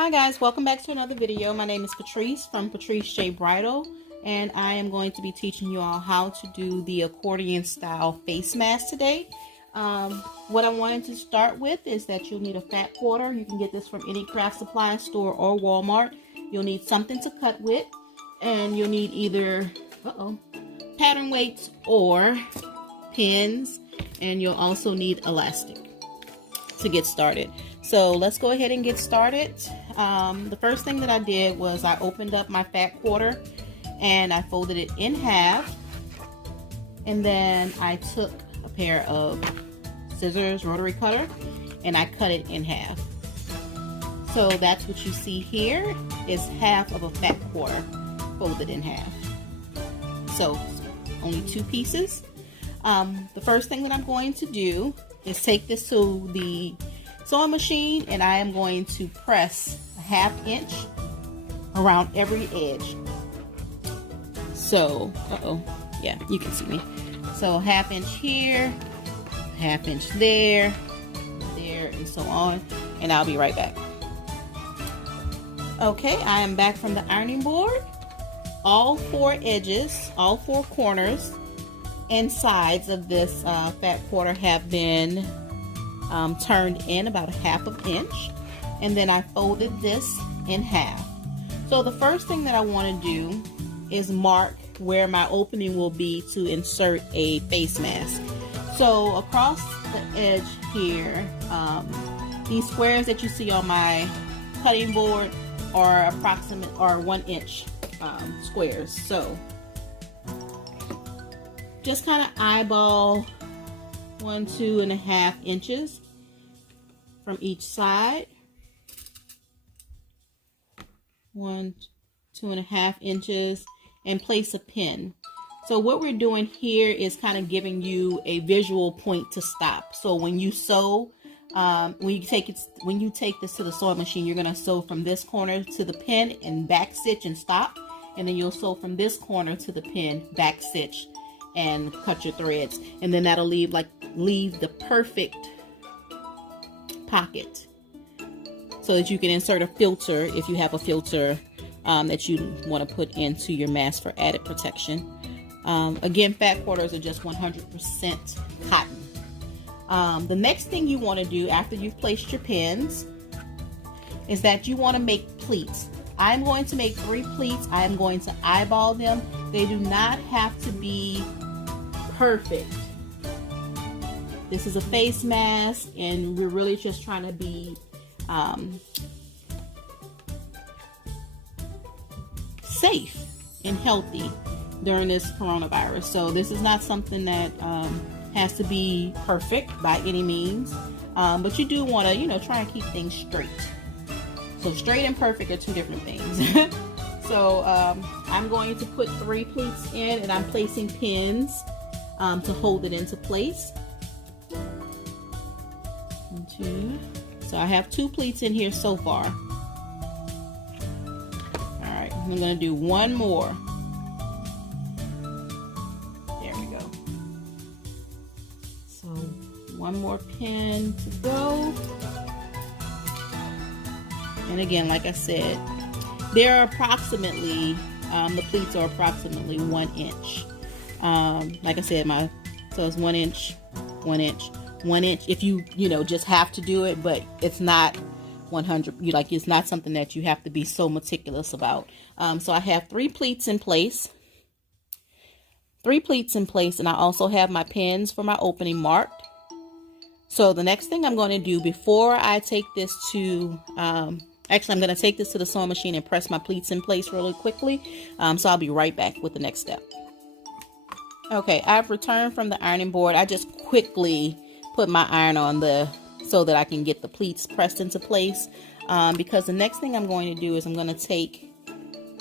Hi guys, welcome back to another video. My name is Patrice from Patrice J Bridal, and I am going to be teaching you all how to do the accordion style face mask today. What I wanted to start with is that you'll need a fat quarter. You can get this from any craft supply store or Walmart. You'll need something to cut with, and you'll need either pattern weights or pins, and you'll also need elastic to get started. So let's go ahead and get started. The first thing that I did was I opened up my fat quarter and I folded it in half, and then I took a pair of scissors, rotary cutter, and I cut it in half. So that's what you see here is half of a fat quarter folded in half. So only two pieces. The first thing that I'm going to do is take this to the sewing machine, and I am going to press a 1/2 inch around every edge. So, yeah, you can see me. So 1/2 inch here, 1/2 inch there, and so on, and I'll be right back. Okay, I am back from the ironing board. All four edges, all four corners and sides of this fat quarter have been turned in about a 1/2 inch, and then I folded this in half. So the first thing that I want to do is mark where my opening will be to insert a face mask. So across the edge here, these squares that you see on my cutting board are approximate 1 inch squares. So just kind of eyeball 1, 2.5 inches from each side. 1, 2.5 inches, and place a pin. So what we're doing here is kind of giving you a visual point to stop. So when you sew, when you take this to the sewing machine, you're going to sew from this corner to the pin and back stitch and stop, and then you'll sew from this corner to the pin, back stitch, and cut your threads, and then that'll leave the perfect pocket so that you can insert a filter if you have a filter that you want to put into your mask for added protection. Again, fat quarters are just 100% cotton. The next thing you want to do after you've placed your pins is that you want to make pleats. I'm going to make 3 pleats. I am going to eyeball them. They do not have to be perfect. This is a face mask, and we're really just trying to be safe and healthy during this coronavirus. So this is not something that has to be perfect by any means, but you do want to, try and keep things straight. So straight and perfect are two different things. So I'm going to put 3 pleats in, and I'm placing pins to hold it into place. 1, 2. So I have 2 pleats in here so far. Alright, I'm going to do one more. There we go. So one more pin to go. And again, like I said, they're approximately, the pleats are approximately 1 inch. Like I said, so it's 1 inch, 1 inch, 1 inch if you just have to do it, but it's not 100, it's not something that you have to be so meticulous about. So I have 3 pleats in place. 3 pleats in place, and I also have my pins for my opening marked. So the next thing I'm going to do before I take this to, actually I'm going to take this to the sewing machine and press my pleats in place really quickly. So I'll be right back with the next step. Okay, I've returned from the ironing board. I just quickly put my iron on so that I can get the pleats pressed into place. Because the next thing I'm going to do is I'm going to take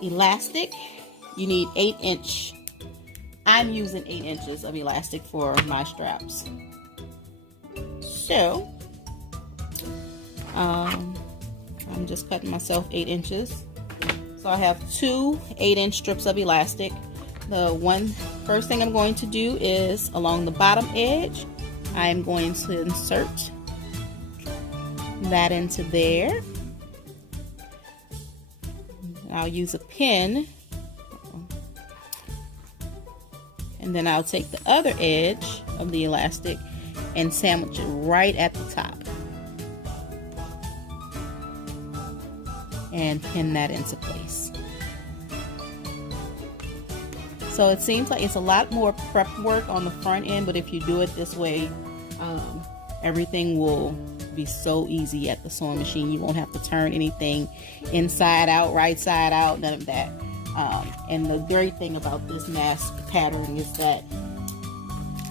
elastic. You need 8 inch. I'm using 8 inches of elastic for my straps. So, I'm just cutting myself 8 inches. So I have 2 8-inch strips of elastic. First thing I'm going to do is along the bottom edge, I'm going to insert that into there. I'll use a pin, and then I'll take the other edge of the elastic and sandwich it right at the top and pin that into place. So it seems like it's a lot more prep work on the front end, but if you do it this way, everything will be so easy at the sewing machine. You won't have to turn anything inside out, right side out, none of that. And the great thing about this mask pattern is that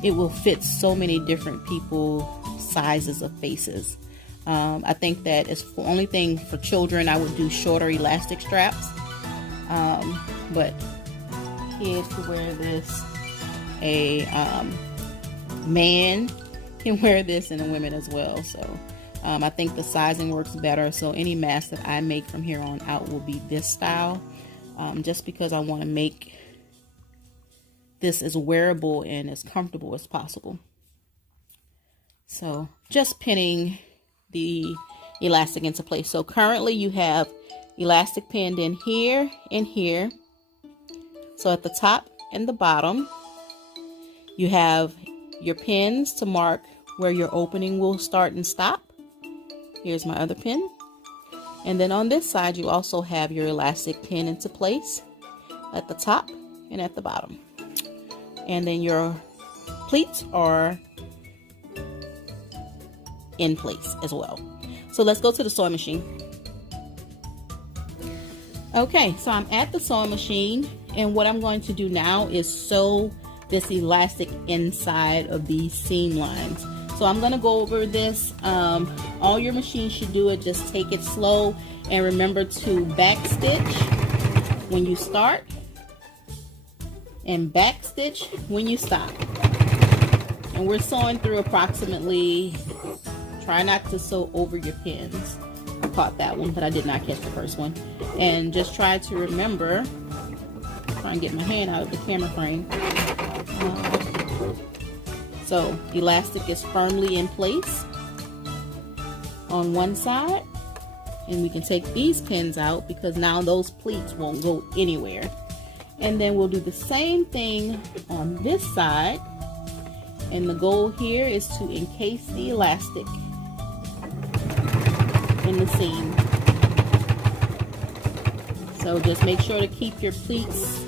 it will fit so many different people, sizes of faces. I think that it's the only thing for children. I would do shorter elastic straps, but kids could wear this. A man can wear this, and a women as well. So I think the sizing works better. So any mask that I make from here on out will be this style, just because I want to make this as wearable and as comfortable as possible. So just pinning the elastic into place. So currently you have elastic pinned in here and here. So at the top and the bottom, you have your pins to mark where your opening will start and stop. Here's my other pin. And then on this side, you also have your elastic pin into place at the top and at the bottom. And then your pleats are in place as well. So let's go to the sewing machine. Okay, so I'm at the sewing machine, and what I'm going to do now is sew this elastic inside of these seam lines. So I'm going to go over this. All your machines should do it. Just take it slow, and remember to back stitch when you start and back stitch when you stop. And we're sewing through approximately, try not to sew over your pins. I caught that one, but I did not catch the first one. And just try to remember, try and get my hand out of the camera frame. So elastic is firmly in place on one side, and we can take these pins out because now those pleats won't go anywhere. And then we'll do the same thing on this side, and the goal here is to encase the elastic in the seam. So just make sure to keep your pleats,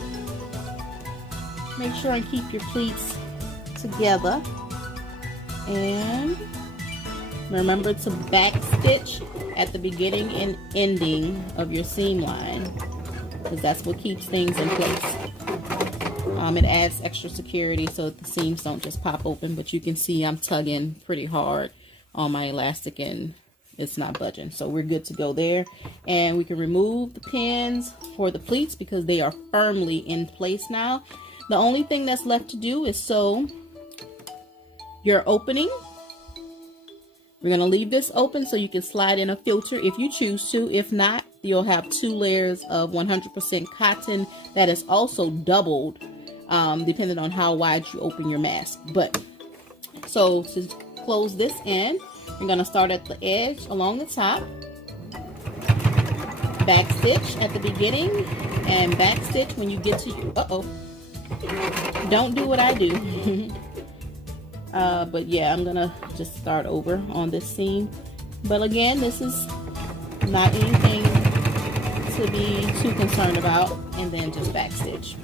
together, and remember to back stitch at the beginning and ending of your seam line, because that's what keeps things in place. It adds extra security so that the seams don't just pop open, but you can see I'm tugging pretty hard on my elastic and it's not budging. So we're good to go there. And we can remove the pins for the pleats because they are firmly in place now. The only thing that's left to do is sew your opening. We're going to leave this open so you can slide in a filter if you choose to. If not, you'll have 2 layers of 100% cotton that is also doubled, depending on how wide you open your mask. But so to close this in, you're going to start at the edge along the top, back stitch at the beginning, and back stitch when you get to don't do what I do. But yeah, I'm gonna just start over on this seam. But again, this is not anything to be too concerned about. And then just back stitch.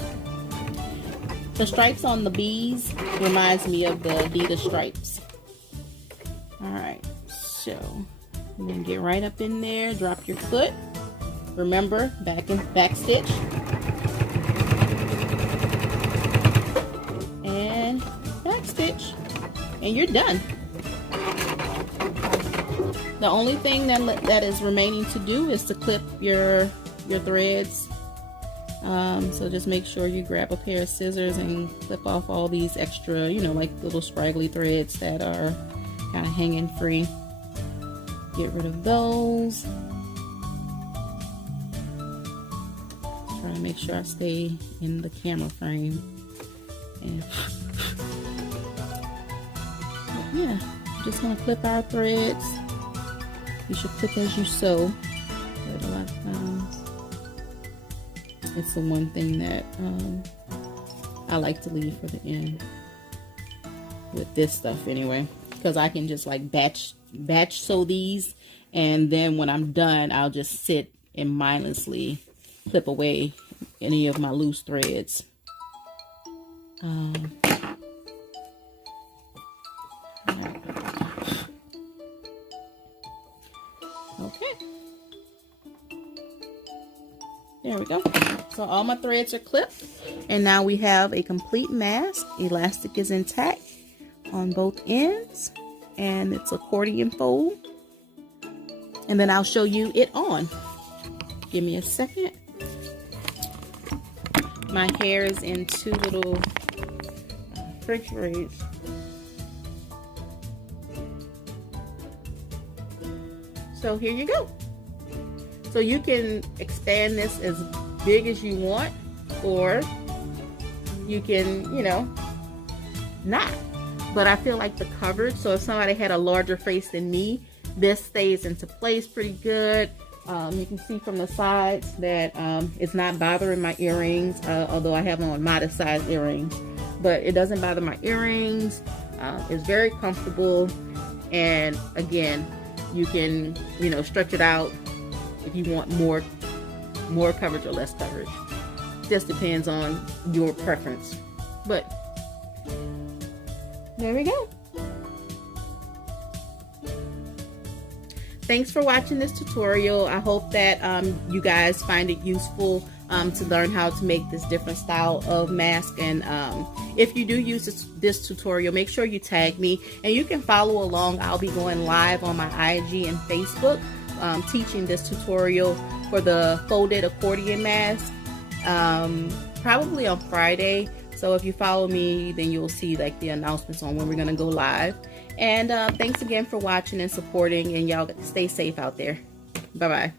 The stripes on the B's reminds me of the Adidas stripes. Alright, so then get right up in there, drop your foot. Remember, back stitch. And back stitch. And you're done. The only thing that is remaining to do is to clip your threads. So just make sure you grab a pair of scissors and clip off all these extra, like little scraggly threads that are kind of hanging free. Get rid of those. Try to make sure I stay in the camera frame. And yeah, I'm just gonna clip our threads. You should clip as you sew. But a lot of times It's the one thing that I like to leave for the end with this stuff anyway, because I can just like batch sew these, and then when I'm done, I'll just sit and mindlessly clip away any of my loose threads. Okay, there we go. So all my threads are clipped, and now we have a complete mask. Elastic is intact on both ends, and it's accordion fold. And then I'll show you it on. Give me a second. My hair is in two little French braids. So here you go. So you can expand this as big as you want, or you can, you know, not. But I feel like the coverage, so if somebody had a larger face than me, this stays into place pretty good. You can see from the sides that it's not bothering my earrings, although I have on modest size earrings, but it doesn't bother my earrings. It's very comfortable, and again, you can, you know, stretch it out if you want more coverage or less coverage. Just depends on your preference. But there we go. Thanks for watching this tutorial. I hope that you guys find it useful to learn how to make this different style of mask. And if you do use this tutorial, make sure you tag me, and you can follow along. I'll be going live on my IG and Facebook teaching this tutorial for the folded accordion mask, probably on Friday. So if you follow me, then you'll see like the announcements on when we're gonna go live. And thanks again for watching and supporting, and y'all stay safe out there. Bye-bye.